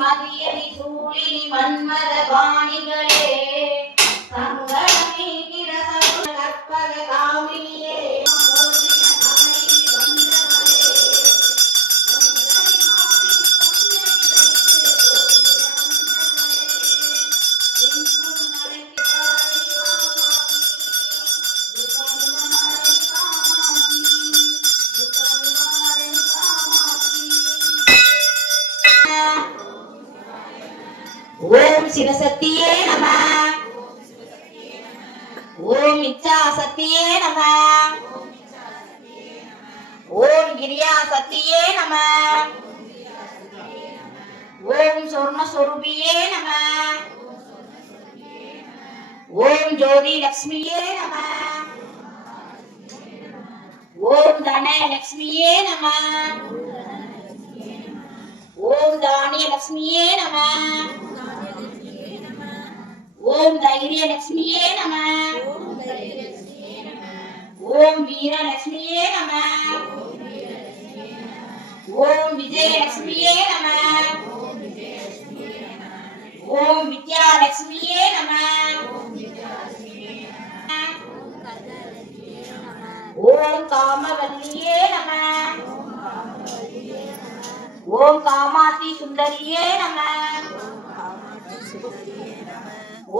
மதியடி சூழினி மன்மத வாணிகளே சங்கடமே கிரசம் கற்பக காமினியே ஓம் சிவசக்தியே நமः. ஓம் இச்சாசக்தியே நமः. ஓம் கிரியாசக்தியே நமः. ஓம் சொர்ணஸ்வரூபியே நமः. ஓம் ஜோதி லக்ஷ்மியே நமः. ஓம் தனலக்ஷ்மியே நமः. ஓம் தானிய லக்ஷ்மியே நமः. ஓம் தைரிய லக்ஷ்மியே நமः. ஓம் வீர லக்ஷ்மியே நமः. ஓம் விஜய லக்ஷ்மியே நமः. ஓம் வித்யா லக்ஷ்மியே நமः. ஓம் காமவல்லியே நமः. ஓம் காமாட்சி சுந்தரியே நமः.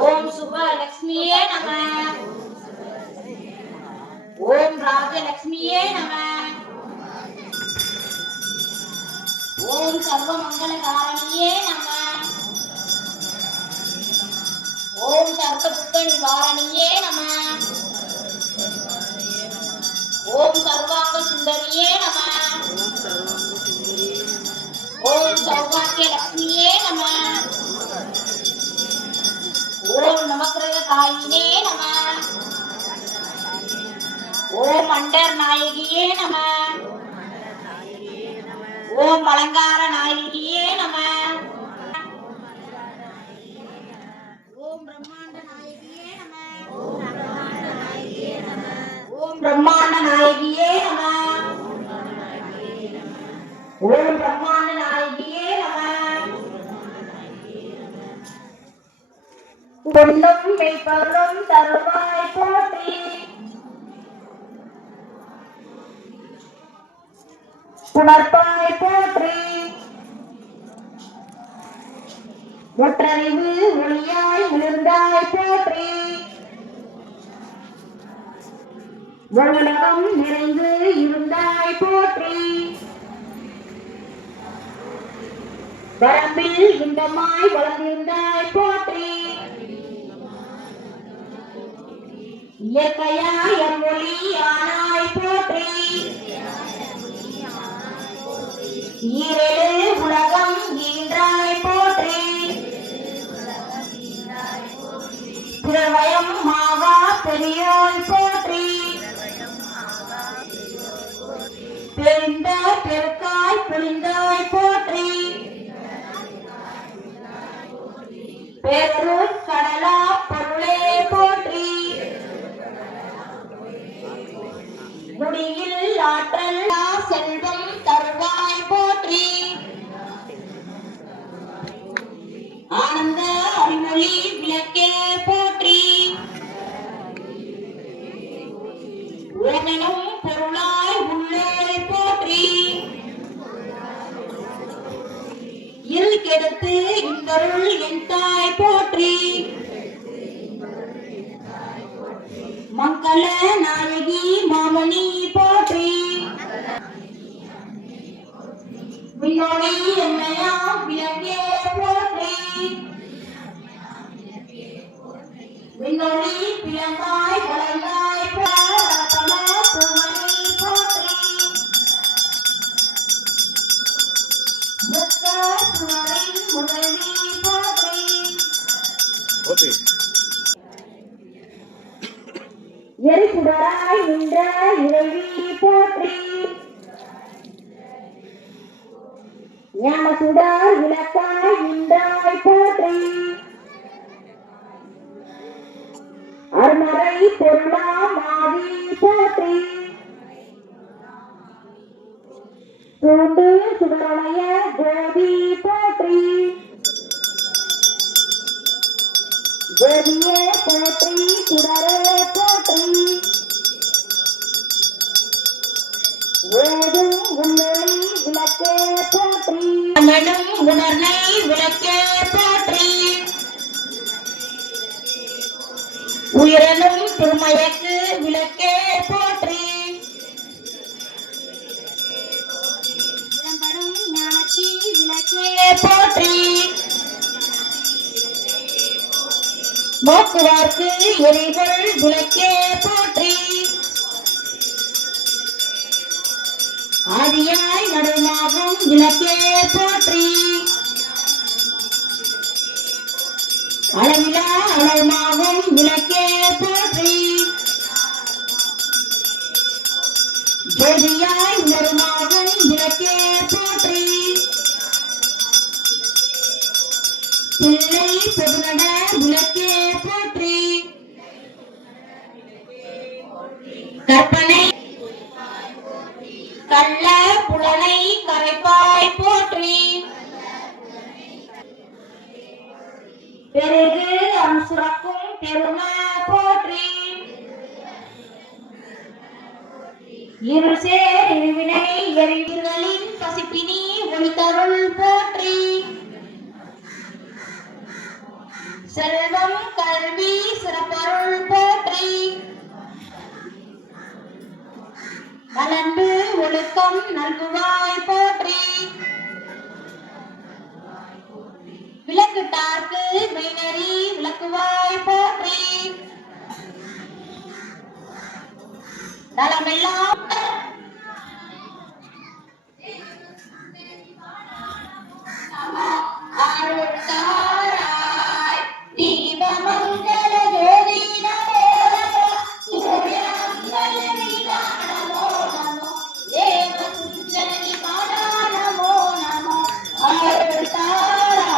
ஓம் சுபலக்ஷ்மியே நமः. ஓம் ராஜலக்ஷ்மியே நமः. ஓம் சர்வமங்களகாரணியே நமः. ஓம் சர்வதுக்க நிவாரணியே நமः. ஓம் சர்வாங்க சுந்தரியே நமः. ஓம் சௌபாக்கிய லக்ஷ்மியே நமः. ஓம் நமக்கிரக தாயினே நமः. ஓம் அண்டர் நாயகியே நமः. ஓம் அலங்கார நாயகியே நமः. ஓம் பிரம்மாண்ட நாயகியே நமः. ஓம் பிரம்மாண்ட நாயகியே நமः. ஓம் பிரம்மாண்ட நாயகியே நமः. பொன்னும் மெய்ப்பொருளும் தருவாய் போற்றி. புணர்ப்பாய் போற்றி. ஒற்றறிவு ஒளியாய் விழுந்தாய் போற்றி. உலகம் நிறைந்து இருந்தாய் போற்றி. வரம்பில் இன்பமாய் வளர்ந்திருந்தாய் போற்றி. இயற்கையாய் ஒளி ஆனாய் போற்றி. ஈரேழு உலகம் ஈன்றாய் போற்றி. பிரளயம் மாவா பெரியோய் போற்றி. பெருந்த பெருக்காய் பிரிந்தாய் போற்றி. பேரருட் கடலா பொருளே போற்றி. முடியில் ஆற்றல் செல்வம் தருவாய் போற்றி. ஆனந்த அறிவொளி விளக்கே போற்றி. உலகெனும் பொருளாய் உள்ளே போற்றி. இருள் கெடுத்து இந்தருள் என் தாய் போற்றி. மங்கள நாயகி மாமணி போற்றி. விண்ணொளி என்னையாம் விளக்கே போற்றி. விண்ணொளி பிளந்தாய் வளர்ந்தாய் வளர்த்தல பூமணி போற்றி. முக்க சுடரின் முதல்வி போற்றி. எரிசுடராய் நின்ற இறைவி போற்றி. ஞான சுடர் விளக்காய் நின்றாய் போற்றி. அருமறை பொருளாம் ஆதி போற்றி. சூண்டு சுடரணைய ஜோதி போற்றி. ஜோதியே போற்றி சுடரே போற்றி ஓதும் உன்னொளி விளக்கே போற்றி அமலும் உணர்னை விளக்கே போற்றி உயிரனும் திருமயக்கு விளக்கே போற்றி விளம்படும் ஞானத்தி விளக்கே போற்றி போக்குவார்க்கு எரிகள் விளக்கே போற்றி ஆதியாய் நடுமாகும் விளக்கே போற்றி அளவிலா அளமாகும் விளக்கே போற்றி ஜோதியாய் உணருமாகும் விளக்கே போற்றி பிள்ளை பொதுநட விளக்கே போற்றி கற்பனை கள்ள புலனை கரைப்பாய் போற்றி பெருகு அம்சுரக்கும் பெருமா போற்றி இருசேர் இருவினை எரிவிகளின் பசிப்பினி ஒளித்தருள் போற்றி செல்வம் கல்வி சிறப்பருள் போற்றி வளர்ந்து ஒழுக்கம் நல்குவாய் போற்றி விளக்குட்டார்க்கு மெய்நெறி விளக்குவாய் போற்றி நலமெல்லாம் அருள்தாராய் தீபமங்கல ஜோதி நமோ நமோ சூர்யாங்கலி நமோ நமோ தேவசுஞ்சரி பாடா நமோ நமோ அருள்தாராய்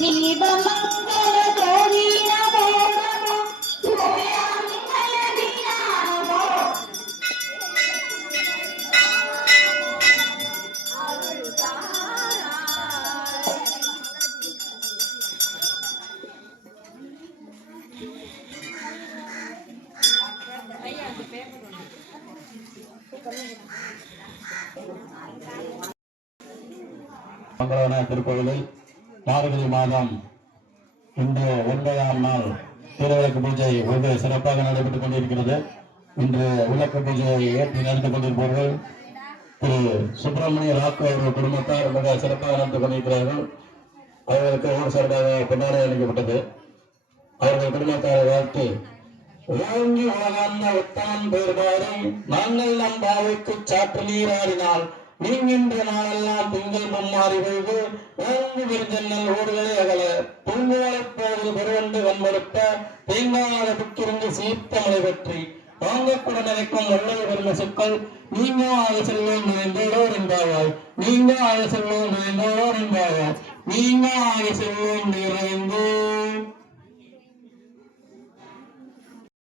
தீபமங்கல ஜோதி நமோ நமோ சூர்யாங்கலி நமோ மங்களகர திருக்கோவிலில் மார்கழி மாதம் இன்று 9ஆம் நாள் திருவிளக்கு பூஜை வெகு சிறப்பாக நடைபெற்றுக் கொண்டிருக்கிறது. இன்று விளக்கு பூஜையை ஏற்றி நடந்து கொண்டிருப்பவர்கள் திரு சுப்பிரமணிய ராக்கு அவர்கள் குடும்பத்தார் மிக சிறப்பாக நடந்து கொண்டிருக்கிறார்கள். அவர்களுக்கு ஊர் சார்பாக கொண்டாட அளிக்கப்பட்டது. அவர்கள் குடும்பத்தாரை வாழ்த்து ஓங்கி உலகாந்த உத்தமன் பெருமாறும் நாங்கள் நம் பாவைக்கு சாற்று நீராடினால் நீங்கின்ற நாளெல்லாம் திங்கள் மும்மாறி பொழுது ஓங்கு விருந்தென்னல் ஓடுகளை அகல பொங்குவளைப் போது பெருவண்டு வன்மறுத்த தேங்காத புக்கிருந்து சீர்த்த மலை பற்றி வாங்கக்கூட நினைக்கும் வல்லது பெரும சொற்கள் நீங்க ஆய செல்வோம் நிறைந்தோர் என்பாவாய் நீங்க ஆய செல்வோம் நிறைந்தோர் என்பாவாய் நீங்க ஆய செல்வோம் நிறைந்தோ